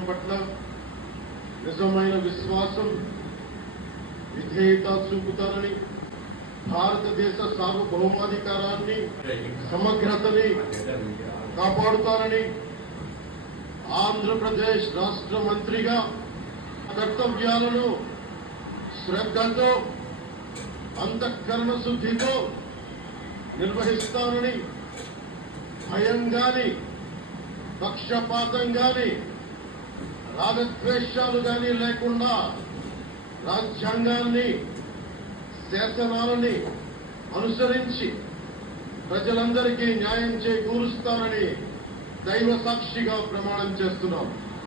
ధర్మం పట్ల నిజమైన విశ్వాసం విధేయత చూపుతారని, భారతదేశ సార్వభౌమాధికారాన్ని సమగ్రతని కాపాడుతారని ఆంధ్రప్రదేశ్ రాష్ట్ర మంత్రిగా కర్తవ్యాలను శ్రద్ధతో అంతఃకరణ శుద్ధితో నిర్వహిస్తానని, భయం గాని పక్షపాతం గాని రాగద్వేషాలు గాని లేకుండా రాజ్యాంగాన్ని శాసనాలని అనుసరించి ప్రజలందరికీ న్యాయం చేకూరుస్తానని దైవ సాక్షిగా ప్రమాణం చేస్తున్నాం.